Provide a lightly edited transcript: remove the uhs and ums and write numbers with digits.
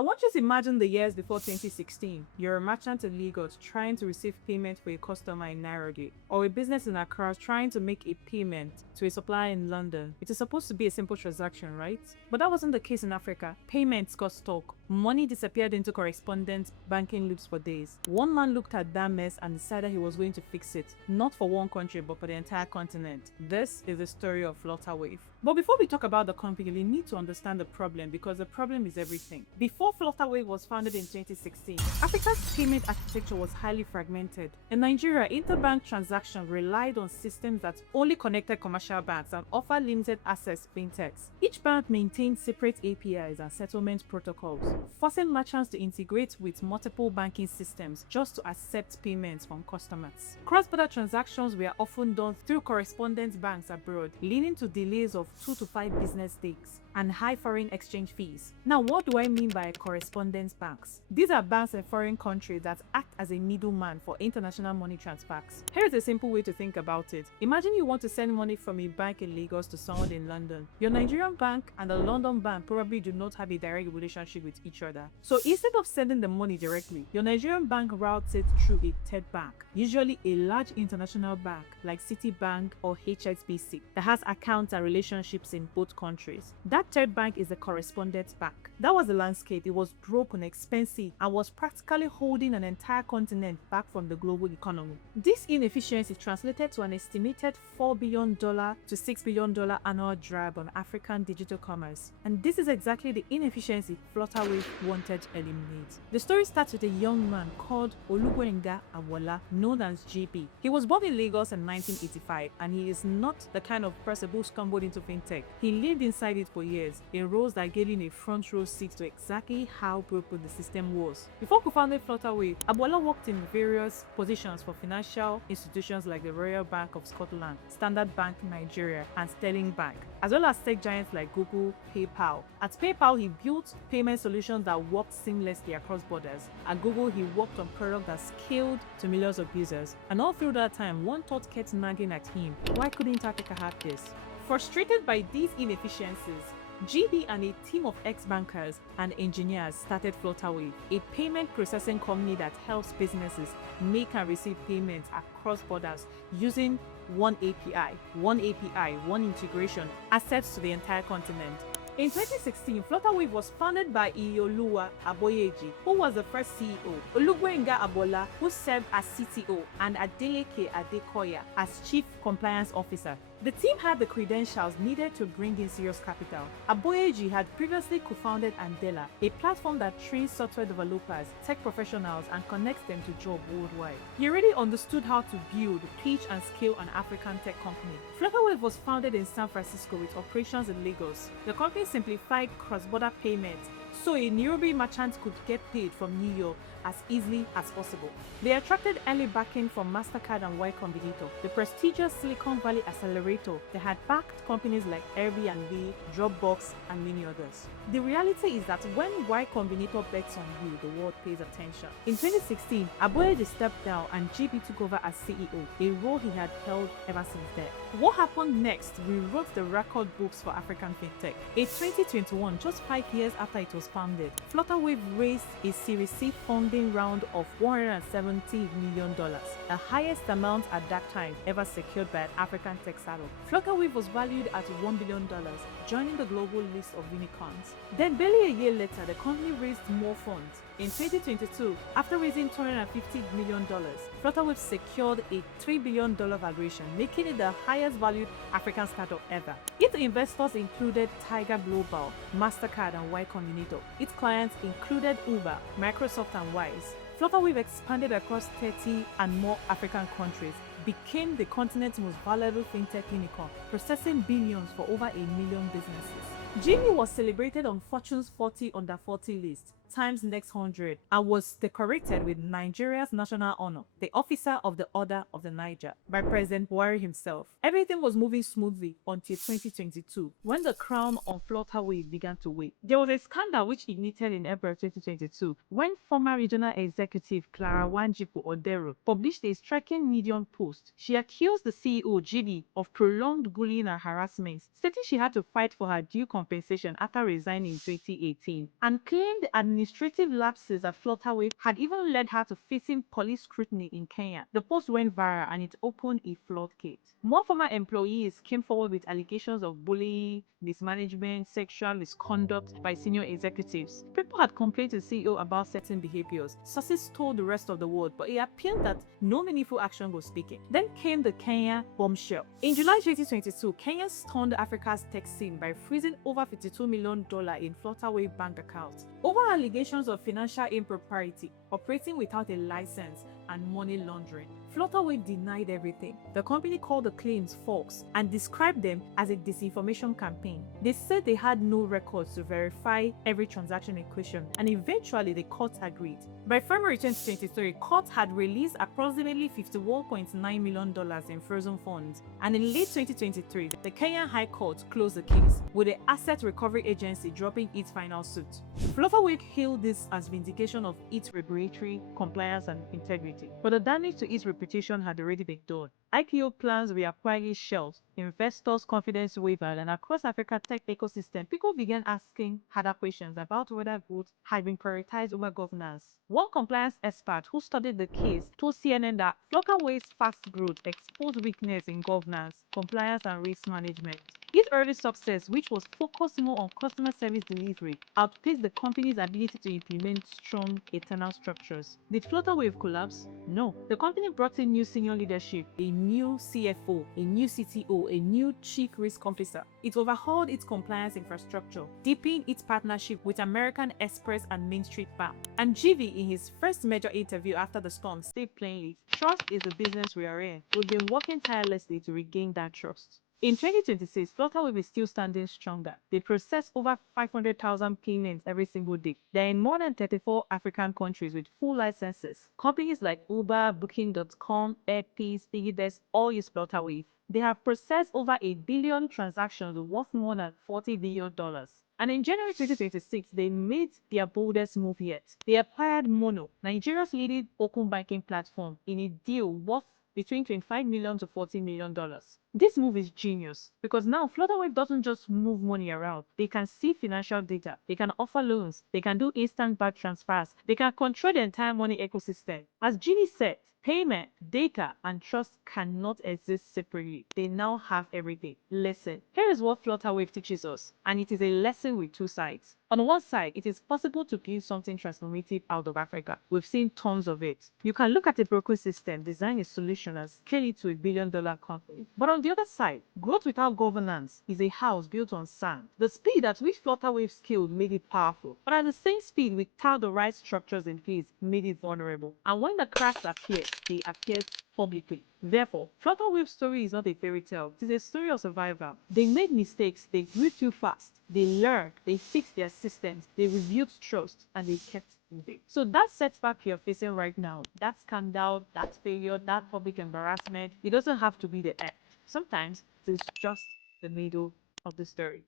I want you to imagine the years before 2016. You're a merchant in Lagos trying to receive payment for a customer in Nairobi, or a business in Accra trying to make a payment to a supplier in London. It is supposed to be a simple transaction, right? But that wasn't the case in Africa. Payments got stuck. Money disappeared into correspondent banking loops for days. One man looked at that mess and decided he was going to fix it, not for one country but for the entire continent. This is the story of Flutterwave. But before we talk about the company, we need to understand the problem, because the problem is everything. Before Flutterwave was founded in 2016, Africa's payment architecture was highly fragmented. In Nigeria, interbank transactions relied on systems that only connected commercial banks and offered limited access to fintechs. Each bank maintained separate APIs and settlement protocols, forcing merchants to integrate with multiple banking systems just to accept payments from customers. Cross-border transactions were often done through correspondent banks abroad, leading to delays of 2 to 5 business days and high foreign exchange fees. Now, what do I mean by correspondent banks? These are banks in foreign countries that act as a middleman for international money transfers. Here is a simple way to think about it. Imagine you want to send money from a bank in Lagos to someone in London. Your Nigerian bank and the London bank probably do not have a direct relationship with each other. So instead of sending the money directly, your Nigerian bank routes it through a third bank, usually a large international bank like Citibank or HSBC that has accounts and relationships in both countries. That third bank is the correspondent bank. That was the landscape. It was broken, expensive, and was practically holding an entire continent back from the global economy. This inefficiency translated to an estimated $4 billion to $6 billion annual drag on African digital commerce. And this is exactly the inefficiency Flutterwave wanted to eliminate. The story starts with a young man called Olugbenga Awola, known as JP. He was born in Lagos in 1985, and he is not the kind of person who stumbled into fintech. He lived inside it for years, in roles that gave him a front row seat to exactly how broken the system was. Before co-founding Flutterwave, Awola worked in various positions for financial institutions like the Royal Bank of Scotland, Standard Bank Nigeria, and Sterling Bank, as well as tech giants like Google, PayPal. At PayPal, he built payment solutions that worked seamlessly across borders. At Google, he worked on products that scaled to millions of users. And all through that time, one thought kept nagging at him: why couldn't Africa have this? Frustrated by these inefficiencies, GB and a team of ex-bankers and engineers started Flutterwave, a payment processing company that helps businesses make and receive payments across borders using one API, one integration, access to the entire continent. In 2016, Flutterwave was founded by Iyoluwa Aboyeji, who was the first CEO, Olugbenga Awola, who served as CTO, and Adeleke Adekoya as Chief Compliance Officer. The team had the credentials needed to bring in serious capital. Aboyeji had previously co-founded Andela, a platform that trains software developers, tech professionals, and connects them to jobs worldwide. He already understood how to build, pitch, and scale an African tech company. Flutterwave was founded in San Francisco with operations in Lagos. The company simplified cross-border payments so a Nairobi merchant could get paid from New York as easily as possible. They attracted early backing from Mastercard and Y Combinator, the prestigious Silicon Valley accelerator that had backed companies like Airbnb, Dropbox, and many others. The reality is that when Y Combinator bets on you, the world pays attention. In 2016, Aboyeji stepped down and JB took over as CEO, a role he had held ever since then. What happened next rewrote the record books for African fintech. In 2021, just 5 years after it was founded, Flutterwave raised a Series C funding round of $170 million, the highest amount at that time ever secured by an African tech startup. Flutterwave was valued at $1 billion, joining the global list of unicorns. Then barely a year later, the company raised more funds. In 2022, after raising $250 million, Flutterwave secured a $3 billion valuation, making it the highest valued African startup ever. Its investors included Tiger Global, Mastercard, and Y Combinator. Its clients included Uber, Microsoft, and Wise. Flutterwave expanded across 30 and more African countries, became the continent's most valuable fintech unicorn, processing billions for over 1 million businesses. Jimmy was celebrated on Fortune's 40 Under 40 list, Times Next 100, and was decorated with Nigeria's national honor, the Officer of the Order of the Niger, by President Buhari himself. Everything was moving smoothly until 2022, when the crown on Flutterwave began to wave. There was a scandal which ignited in April 2022, when former regional executive Clara Wanjiku Odero published a striking Medium post. She accused the CEO, GB, of prolonged bullying and harassment, stating she had to fight for her due compensation after resigning in 2018 and claimed administrative lapses at Flutterwave had even led her to facing police scrutiny in Kenya. The post went viral and it opened a floodgate. More former employees came forward with allegations of bullying, mismanagement, sexual misconduct by senior executives. People had complained to the CEO about certain behaviors. Sources told the rest of the world, but it appeared that no meaningful action was taken. Then came the Kenya bombshell. In July 2022, Kenya stunned Africa's tech scene by freezing over $52 million in Flutterwave bank accounts over allegations of financial impropriety, operating without a license, and money laundering. Flutterwave denied everything. The company called the claims false and described them as a disinformation campaign. They said they had no records to verify every transaction in question, and eventually the court agreed. By February 2023, court had released approximately $51.9 million in frozen funds, and in late 2023, the Kenyan High Court closed the case, with the Asset Recovery Agency dropping its final suit. Flutterwave hailed this as vindication of its regulatory compliance and integrity, but the damage to its reputation had already been done. IPO plans were quietly shelved, investors' confidence wavered, and across Africa's tech ecosystem, people began asking harder questions about whether growth had been prioritized over governance. One compliance expert who studied the case told CNN that Flutterwave's fast growth exposed weakness in governance, compliance, and risk management. Its early success, which was focused more on customer service delivery, outpaced the company's ability to implement strong internal structures. Did Flutterwave collapse? No. The company brought in new senior leadership, a new CFO, a new CTO, a new chief risk officer. It overhauled its compliance infrastructure, deepening its partnership with American Express and Main Street Bank. And GV, in his first major interview after the storm, said plainly, "Trust is the business we are in. We've been working tirelessly to regain that trust." In 2026, Flutterwave is still standing stronger. They process over 500,000 payments every single day. They're in more than 34 African countries with full licenses. Companies like Uber, Booking.com, Airpeace, Piggydesk all use Flutterwave. They have processed over 1 billion transactions worth more than $40 billion. And in January 2026, they made their boldest move yet. They acquired Mono, Nigeria's leading open banking platform, in a deal worth between $25 million to $40 million. This move is genius because now Flutterwave doesn't just move money around. They can see financial data, they can offer loans, they can do instant bank transfers, they can control the entire money ecosystem. As Ginny said, payment, data, and trust cannot exist separately. They now have everything. Listen, here is what Flutterwave teaches us, and it is a lesson with two sides. On one side, it is possible to build something transformative out of Africa. We've seen tons of it. You can look at a broken system, design a solution, and scale it to $1 billion company. But on the other side, growth without governance is a house built on sand. The speed at which Flutterwave scaled made it powerful, but at the same speed, without the right structures in place, made it vulnerable. And when the cracks appear, they appear publicly. Therefore, Flutterwave's story is not a fairy tale. It is a story of survival. They made mistakes, they grew too fast, they learned, they fixed their systems, they rebuilt trust, and they kept moving. So that setback you're facing right now, that scandal, that failure, that public embarrassment, it doesn't have to be the end. Sometimes it's just the middle of the story.